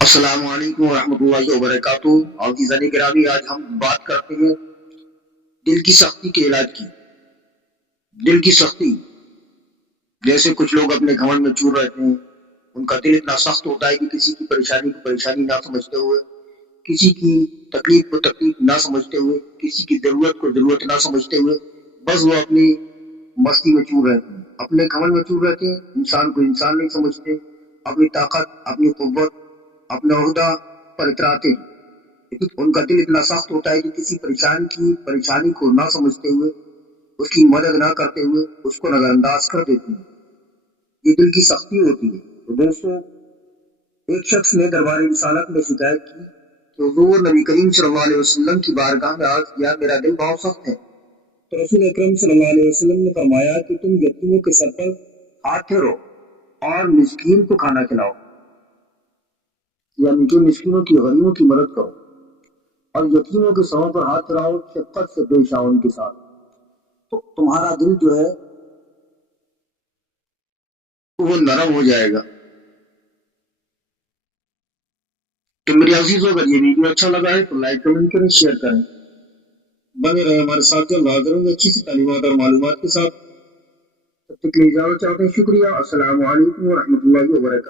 السلام علیکم ورحمۃ اللہ وبرکاتہ۔ عزیزان گرامی، آج ہم بات کرتے ہیں دل کی سختی کے علاج کی۔ دل کی سختی، جیسے کچھ لوگ اپنے گھمنڈ میں چور رہتے ہیں، ان کا دل اتنا سخت ہوتا ہے کہ کسی کی پریشانی کو پریشانی نہ سمجھتے ہوئے، کسی کی تکلیف کو تکلیف نہ سمجھتے ہوئے، کسی کی ضرورت کو ضرورت نہ سمجھتے ہوئے، بس وہ اپنی مستی میں چور رہتے ہیں، اپنے گھمنڈ میں چور رہتے ہیں، انسان کو انسان نہیں سمجھتے، اپنی طاقت، اپنی قوت، اپنا عہدہ پر اتراتے ہیں۔ لیکن ان کا دل اتنا سخت ہوتا ہے کہ کسی پریشان کی پریشانی کو نہ سمجھتے ہوئے، اس کی مدد نہ کرتے ہوئے، اس کو نظر انداز کر دیتے ہیں۔ یہ دل کی سختی ہوتی ہے۔ تو دوستو، ایک شخص نے دربار رسالت میں شکایت کی کہ حضور نبی کریم صلی اللہ علیہ وسلم کی بارگاہ میں عرض کیا، میرا دل بہت سخت ہے۔ تو رسول اکرم صلی اللہ علیہ وسلم نے فرمایا کہ تم یتیموں کے سر پر ہاتھ پھیرو اور مسکین کو کھانا کھلاؤ، یعنی کہ مسکینوں کی غریبوں کی مدد کرو، اور یتیموں کے سروں پر ہاتھ پھیراؤ، شفقت سے پیش آؤ ان کے ساتھ، تو تمہارا دل جو ہے وہ نرم ہو جائے گا۔ تو میرے عزیزوں، اگر یہ ویڈیو اچھا لگا ہے تو لائک کمنٹ کریں، شیئر کریں، بنے رہے ہمارے ساتھ۔ جلد حاضر ہوں گے اچھی سی تعلیمات اور معلومات کے ساتھ۔ تب تک کے لیے اجازت چاہتے ہیں، شکریہ۔ السلام علیکم ورحمۃ اللہ وبرکاتہ۔